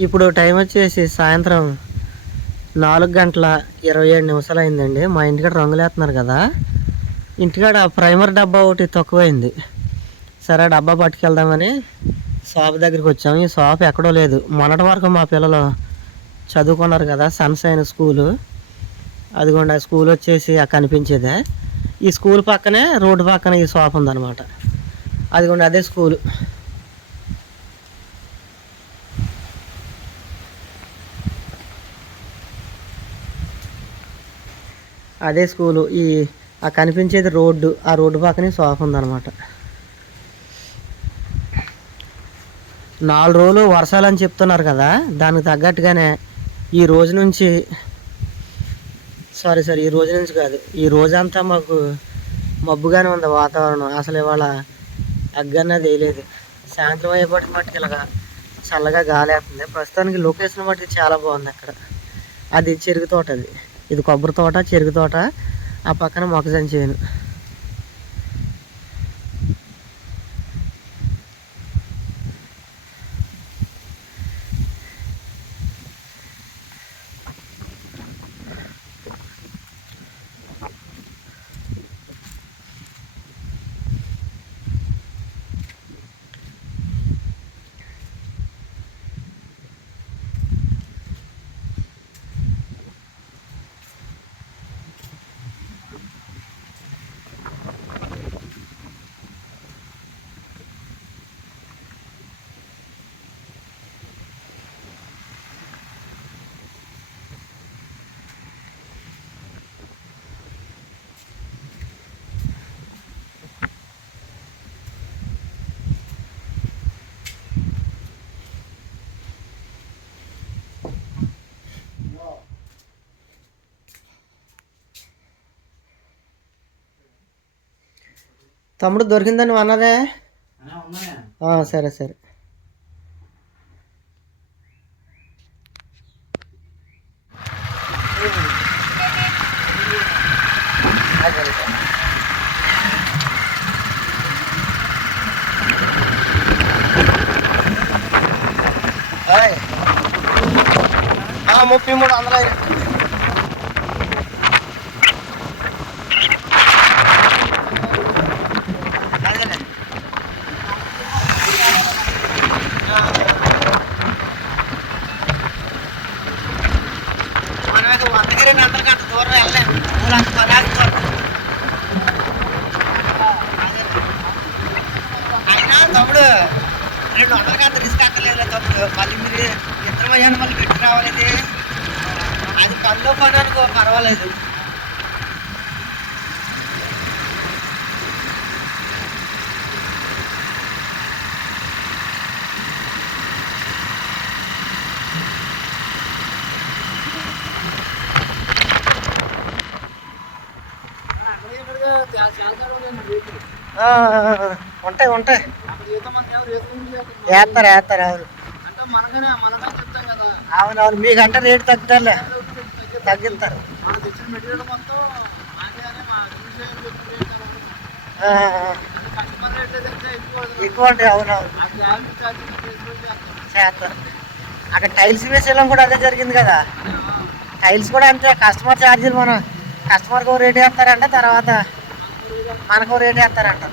ఇప్పుడు టైం వచ్చేసి సాయంత్రం నాలుగు గంటల ఇరవై ఏడు నిమిషాలు అయిందండి మా ఇంటికాడ రంగులు వేస్తున్నారు కదా. ఇంటికాడ ప్రైమర్ డబ్బా ఒకటి తక్కువైంది. సరే ఆ డబ్బా పట్టుకెళ్దామని షాప్ దగ్గరికి వచ్చాము ఈ షాప్ ఎక్కడో లేదు. మొన్నటి వరకు మా పిల్లలు చదువుకున్నారు కదా సన్షైన్ స్కూలు. అదిగోండి ఆ స్కూల్ వచ్చేసి ఆ కనిపించేదే. ఈ స్కూల్ పక్కనే రోడ్డు పక్కన ఈ షాప్ ఉందన్నమాట. అదిగోండి అదే స్కూలు. అదే స్కూలు. ఈ ఆ కనిపించేది రోడ్డు. ఆ రోడ్డు పక్కనే సోఫా ఉందన్నమాట. నాలుగు రోజులు వర్షాలు అని చెప్తున్నారు కదా దానికి తగ్గట్టుగానే ఈ రోజు నుంచి సారీ సారీ ఈ రోజు నుంచి కాదు ఈ రోజంతా మాకు మబ్బుగానే ఉంది వాతావరణం. అసలు ఇవాళ అగ్గన్నది వేయలేదు సాయంత్రం అయ్యేపటి మట్టుకు ఇలాగా చల్లగా గాలి వేస్తుంది. ప్రస్తుతానికి లొకేషన్ మట్టుకు చాలా బాగుంది అక్కడ. అది చెరుకు తోట అది ఇది కొబ్బరి తోట చెరుకు తోట ఆ పక్కన మొక్కజొన్న చేను. తమ్ముడు దొరికిందని అన్నదే? సరే సరే. ముప్పై మూడు వందల ఇక వందకి రెండు వందలకి అంత దూరం వెళ్ళలేము ఊరంత పరాగి దూరం అయినా తమ్ముడు రెండు వందలకి అంత రిస్క్ అక్కర్లేదు తమ్ముడు మళ్ళీ మీరు ఇద్దరు అయ్యాను మళ్ళీ పెట్టి రావాలిది అది పనిలో పని అనుకో పర్వాలేదు ఉంటాయి ఉంటాయి. వేస్తారు వేస్తారు అవును. అవును అవును మీకంటే రేటు తగ్గుతారులే. తగ్గిస్తారు. ఎక్కువ ఉంటాయి అవునవును. చేస్తారు. అక్కడ టైల్స్ వేసేయడం కూడా అదే జరిగింది కదా. టైల్స్ కూడా అంతే కస్టమర్ ఛార్జీలు మనం కస్టమర్కి ఒక రేట్ వేస్తారంటే తర్వాత మనకు రేటు వేస్తారంట.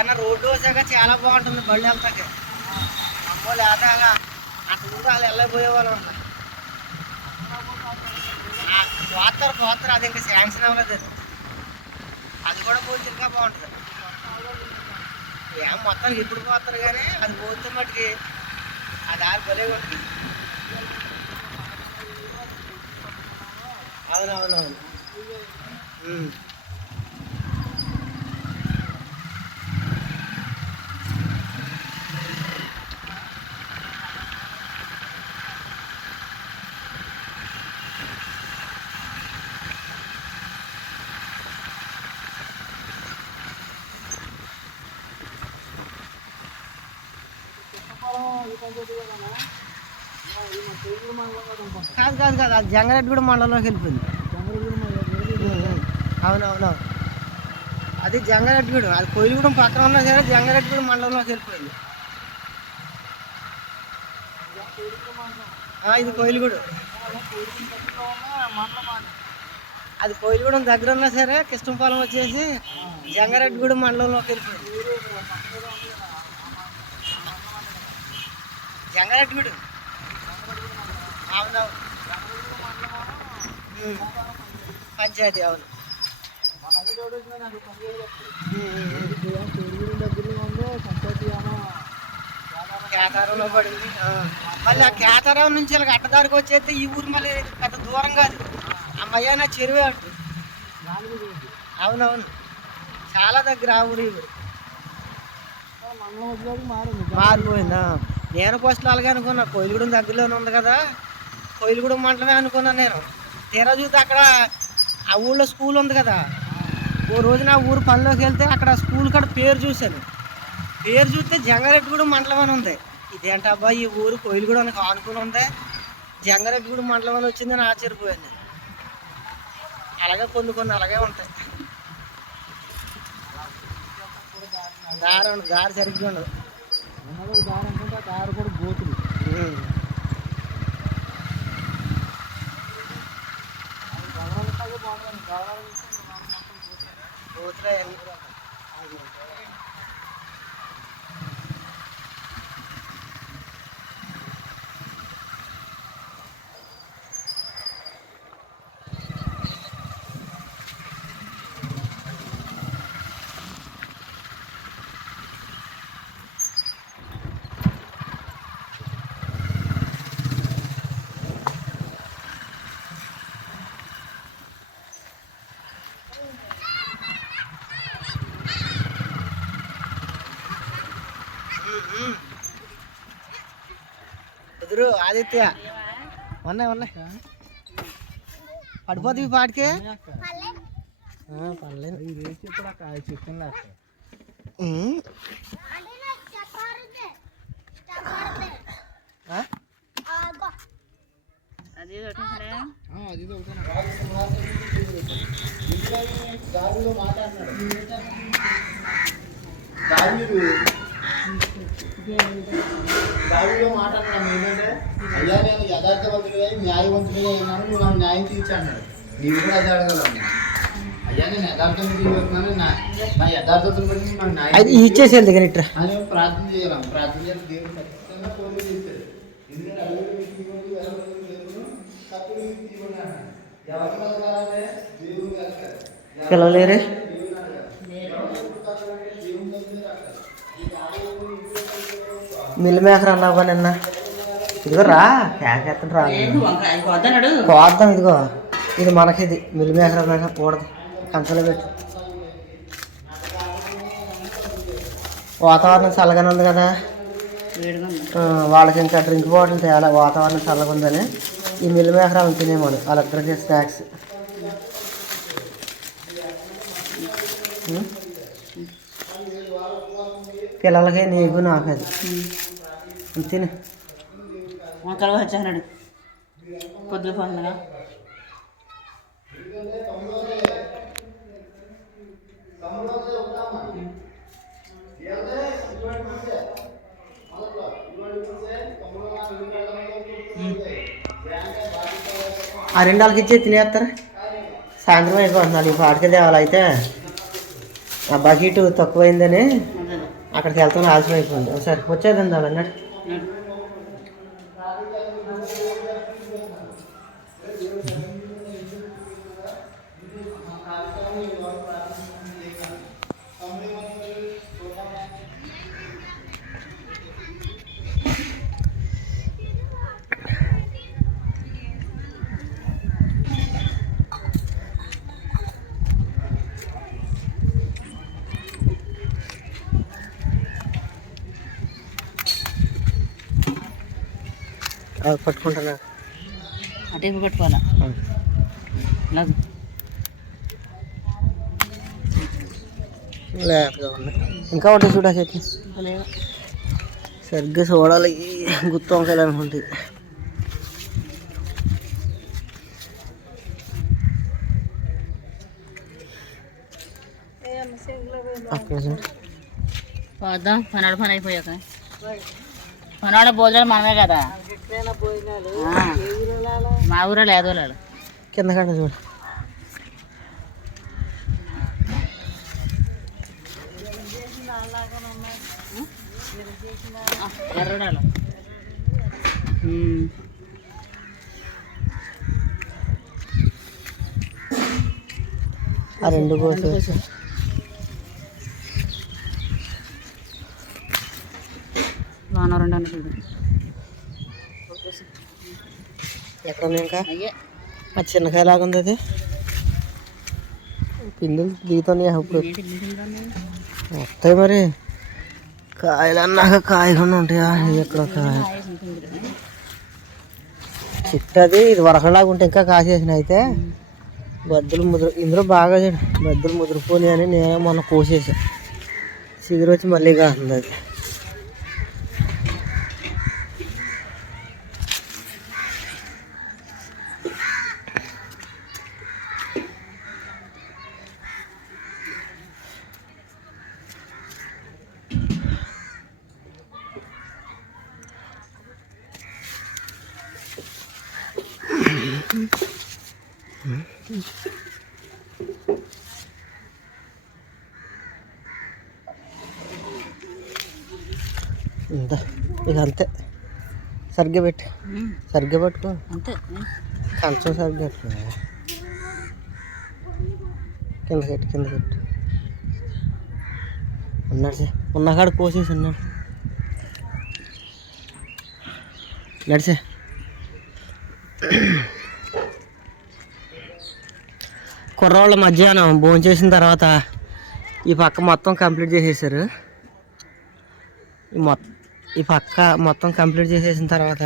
ఈ రోడ్డు వచ్చాక చాలా బాగుంటుంది బళ్ళు వెళ్తాక. అమ్మో లేదా అటు ముందు వాళ్ళు వెళ్ళబోయే వాళ్ళు ఉన్నాయి పోతారు పోతారు. అది ఇంకా శాంక్షన్ అవ్వలేదు. అది. అది కూడా పోతుందిగా బాగుంటుంది. ఏం మొత్తం ఇప్పుడు పోతారు కానీ అది పోతే మటుకి ఆ దారి భలే ఉంటుంది అవునవునవును. కాదు కాదు అది జంగారెడ్డి మండలంలోకి వెళ్ళిపోయింది. అవునవును. అది జంగారెడ్డిగూడెం అది కోయిలగూడెం పక్కన ఉన్నా సరే జంగారెడ్డిగూడెం మండలంలోకి వెళ్ళిపోయింది. ఇది కోయిలగూడెం అది కోయిలగూడెం దగ్గర ఉన్నా సరే కృష్ణపాలెం వచ్చేసి జంగారెడ్డిగూడెం మండలంలోకి వెళ్ళిపోయింది. జంగారెడ్డిగూడెం. అవునవును. పంచాయతీ అవును. కేతారంలో పడింది. మళ్ళీ ఆ కేతారం నుంచి ఇలా అట్టదారికి వచ్చేస్తే ఈ ఊరు మళ్ళీ పెద్ద దూరం కాదు. అమ్మయ్య నా చెరువే అటు అవునవును. చాలా దగ్గర ఆ ఊరు మారిపోయిందా? నేను ఫస్ట్ అలాగే అనుకున్నా. కోయిలగూడెం దగ్గరలోనే ఉంది కదా. కోయిలగూడెం మండలమే అనుకున్నాను నేను. తీరా చూస్తే అక్కడ ఆ ఊళ్ళో స్కూల్ ఉంది కదా. ఓ రోజు నా ఊరు పనిలోకి వెళ్తే అక్కడ స్కూల్ కాడ పేరు చూశాను. పేరు చూస్తే జంగారెడ్డిగూడెం మండలం అని ఉంది. ఇదేంటబ్బా ఈ ఊరు? కోయిలగూడెం ఆనుకుని ఉంది. జంగారెడ్డిగూడెం మండలం అని వచ్చిందని ఆశ్చర్యపోయాను నేను. అలాగే కొన్ని కొన్ని అలాగే ఉంటాయి. దారి దారి సరిగ్గా ఉండదు. దారి కూడా గోతులు. పోతున్నాయి ఆదిత్య ఉన్నాయి ఉన్నాయి పడిపోతుంది ఈ పాటికి ఆ, పర్లేదు ఈ రేసి ఇప్పుడు అక్కడ చికెన్ లేక ఉమ్. ఆ? అది ఒకటి దారిలో నువ్వు నాకు న్యాయం తీర్చి అన్నాడు నీవు కూడా అదే అడగలను అయ్యా నేను నా నా యథార్థతను బట్టి నువ్వు నాకు న్యాయం అది ఇచ్చేసేయాలి దగ్గర ఇట్రా అని ప్రార్థన చేయాలి చేయాలి దేవుడు ఖచ్చితంగా చేస్తాడు ఎందుకంటే దేవుడు దేవుడు పిల్లలేరే మిల్ మేకర్ అన్నావా నిన్న. ఇదిగో రా. రా కోద్దాం ఇదిగో. ఇది మనకిది. మిల్ మేకర్ అన్నాక కూడదు. కంచంలో పెట్టు. వాతావరణం చల్లగానే ఉంది కదా? వాళ్ళకి ఇంకా డ్రింక్ బాటిల్ తేలా వాతావరణం చల్లగా ఉందని ఈ మిల్ మేకర్ అవి తినేమని వాళ్ళిద్దరికి స్నాక్స్? పిల్లలకి నీకు నాకు అది తిను. వంకలు వచ్చాడు పొద్దున పండుగ ఆ రెండు వాళ్ళకి ఇచ్చే తినేస్తారు? సాయంత్రం అయిపోతున్నాడు ఈ పాటికి తేవాలి అయితే. ఆ బకెట్ తక్కువైందని అక్కడికి వెళ్తాను ఆలస్యం అయిపోయింది ఒకసారి వచ్చేదండి అలా అన్నాడు. పట్టుకుంటున్నా అటే పెట్టుకోవాలా? లేతగా ఉన్నాయి ఇంకా ఉంటాయి చూడ చెట్లు సరిగ్గా చూడాలి. గుత్తి వంకాయలు అనుకుంటుంది పనాడు పని అయిపోయాక. పనాడు భోజనాలు మనమే కదా. మా ఊరే లేదు వాళ్ళు కింద కాడ చూడు ఎర్రడాలు ఆ రెండు కోసు లోన రెండు అన్న చూడు ఉంది ఇంకా ఆ చిన్నకాయ లాగా ఉంది అది. పిందులు దిగుతున్నాయి అప్పుడు వస్తాయి మరి. కాయలు అన్నాక కాయకుండా ఉంటాయా? ఎక్కడ కాయ. చిట్టది ఇది వరకలాగా ఉంటే ఇంకా కాసేసిన అయితే. బద్దులు ముదురు ఇందులో బాగా బద్దులు ముదిరిపోని అని నేను మొన్న కోసేసా. చిగురు వచ్చి మళ్ళీ కాస్తుంది అది. ఇంత ఇక అంతే సరిగ్గా పెట్టు సరిగ్గా పట్టుకో అంతే కంచం సరిగ్గా పెట్టుకో కింద పెట్టు కింద పెట్టు ఉన్నాడు సార్ ఉన్న కాడ కోసేసి ఉన్నాడు నడిచే కుర్రోళ్ళ మధ్యాహ్నం భోంచేసిన తర్వాత ఈ పక్క మొత్తం కంప్లీట్ చేసేసారు. ఈ మొత్తం ఈ పక్క మొత్తం కంప్లీట్ చేసేసిన తర్వాత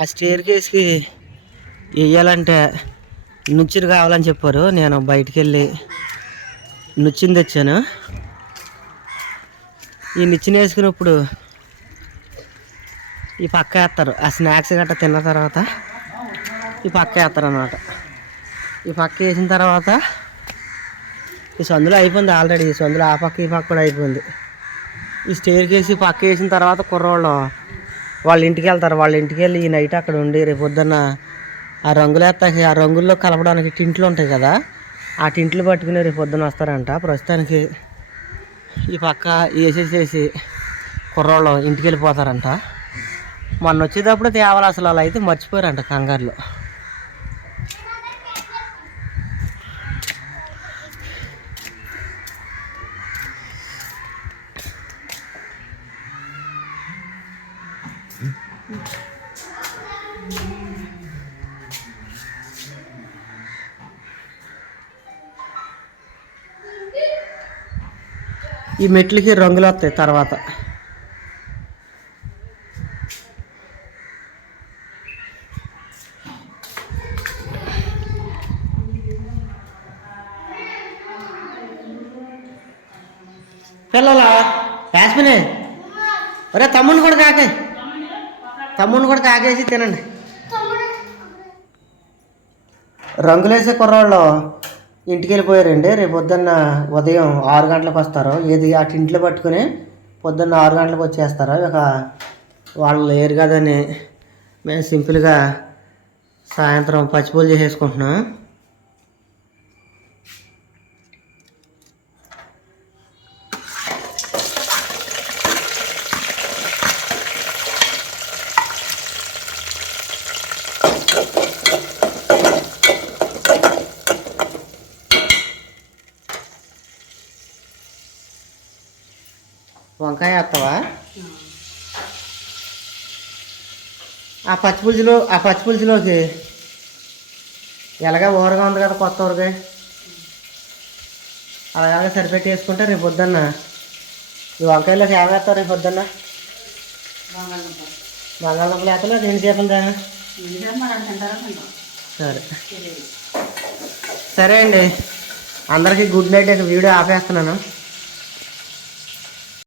ఆ స్టేర్ కేస్కి వేయాలంటే నుచ్చురు కావాలని చెప్పారు. నేను బయటికి వెళ్ళి నుచ్చిని తెచ్చాను. ఈ నిచ్చెన వేసుకున్నప్పుడు ఈ పక్క వేస్తారు. ఆ స్నాక్స్ గట్రా తిన్న తర్వాత ఈ పక్క వేస్తారు అన్నమాట ఈ పక్క వేసిన తర్వాత ఈ సందులో అయిపోయింది ఆల్రెడీ ఈ సందులో ఆ పక్క ఈ పక్క కూడా అయిపోయింది. ఈ స్టేర్ కేసి పక్క వేసిన తర్వాత కుర్రోళ్ళం వాళ్ళ ఇంటికి వెళ్తారు. వాళ్ళ ఇంటికి వెళ్ళి ఈ నైట్ అక్కడ ఉండి రేపు పొద్దున్న ఆ రంగులు వేస్తాయి. ఆ రంగుల్లో కలపడానికి టింట్లు ఉంటాయి కదా ఆ టింట్లు పట్టుకుని రేపు వస్తారంట. ప్రస్తుతానికి ఈ పక్క వేసేసేసి కుర్రోళ్ళు ఇంటికి వెళ్ళిపోతారంట. మొన్న వచ్చేటప్పుడు తేవాలి అసలు అలా అయితే మర్చిపోయారంట కంగారులో. ఈ మెట్లకి రంగులు వస్తాయి తర్వాత. కాకేసి తినండి. రంగులేసే కుర్రాళ్ళు ఇంటికి వెళ్ళిపోయారండి. రేపు పొద్దున్న ఉదయం ఆరు గంటలకు వస్తారు. ఏది అటు ఇంట్లో పట్టుకుని పొద్దున్న ఆరు గంటలకు వచ్చేస్తారు. ఇక వాళ్ళు లేరు కదని మేము సింపుల్గా సాయంత్రం పచ్చిపూలు చేసేసుకుంటున్నాం. వంకాయ వేస్తావా ఆ పచ్చిపులుసులో ఆ పచ్చిపులుసులోకి ఎలాగా ఊరగా ఉంది కదా కొత్త ఊరగా అలా సరిపెట్టి వేసుకుంటే రేపు పొద్దున్న ఈ వంకాయలోకి ఏం వేస్తావు రేపు పొద్దున్న? బంగాళదుంప బంగాళదుంపలు వేస్తాను రెండు చేపలు దా సరే. సరే అండి. అందరికీ గుడ్ నైట్. వీడియో ఆపేస్తున్నాను.